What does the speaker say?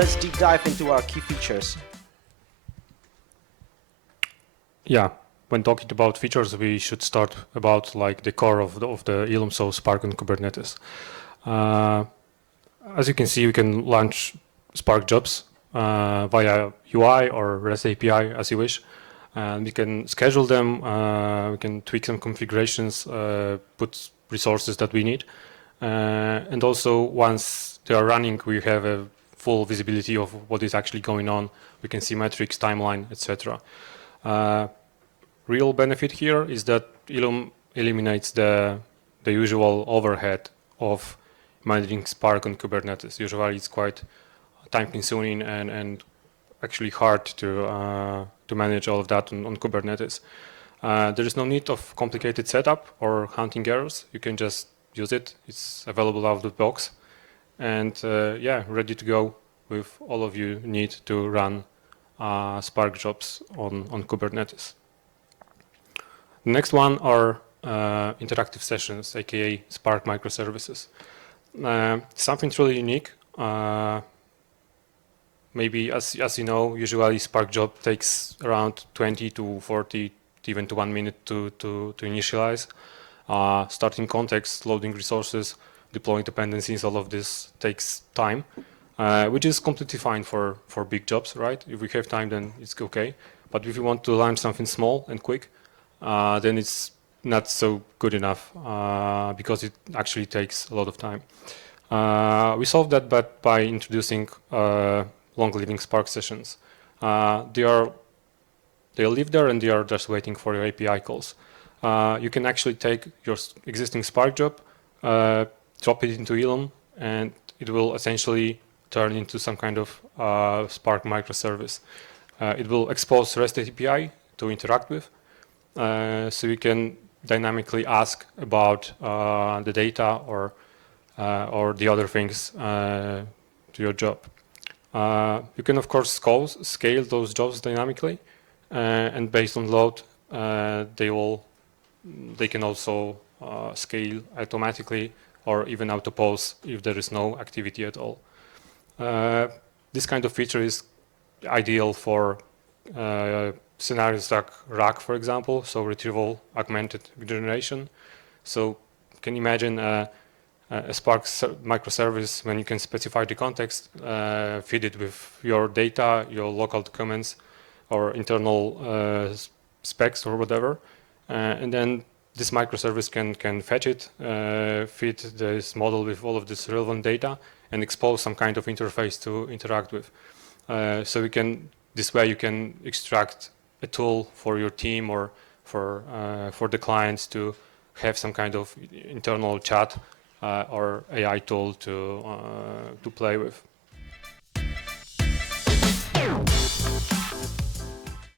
let's deep dive into our key features. Yeah, when talking about features, we should start about like the core of the Ilum, so Spark and Kubernetes. As you can see, we can launch Spark jobs via UI or REST API as you wish. And we can schedule them, we can tweak some configurations, put resources that we need. And also once they are running, we have a full visibility of what is actually going on. We can see metrics, timeline, etc. Real benefit here is that Ilum eliminates the usual overhead of managing Spark on Kubernetes. Usually it's quite time-consuming and actually hard to manage all of that on Kubernetes. There is no need of complicated setup or hunting errors. You can just use it. It's available out of the box. And yeah, ready to go with all of you need to run Spark jobs on Kubernetes. The next one are interactive sessions, aka Spark microservices. Something truly unique. Maybe as you know, usually Spark job takes around 20 to 40, even to 1 minute to initialize. Starting context, loading resources, deploying dependencies, all of this takes time, which is completely fine for big jobs, right? If we have time, then it's okay. But if you want to launch something small and quick, then it's not so good enough because it actually takes a lot of time. We solved that by introducing long-living Spark sessions. They live there and they are just waiting for your API calls. You can actually take your existing Spark job, drop it into Ilum, and it will essentially turn into some kind of Spark microservice. It will expose REST API to interact with, so you can dynamically ask about the data or the other things to your job. You can of course scale those jobs dynamically, and based on load, they can also scale automatically or even auto-pause if there is no activity at all. This kind of feature is ideal for scenarios like RAG, for example, so retrieval augmented generation. So can you imagine a Spark microservice when you can specify the context, feed it with your data, your local documents, or internal specs or whatever, and then this microservice can fetch it, feed this model with all of this relevant data, and expose some kind of interface to interact with. So this way you can extract a tool for your team or for the clients to have some kind of internal chat or AI tool to play with.